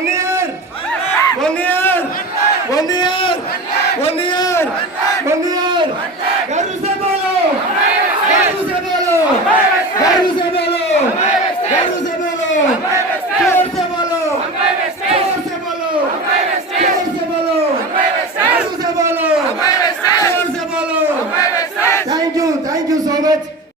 Bonnier! Bonnier! Bonnier! Bonnier! Bonnier! Garu se bolo! Garu se bolo! Garu se bolo! Garu se bolo! Garu se bolo! Garu se bolo! Garu se bolo! Garu se bolo! Garu se bolo! Thank you so much.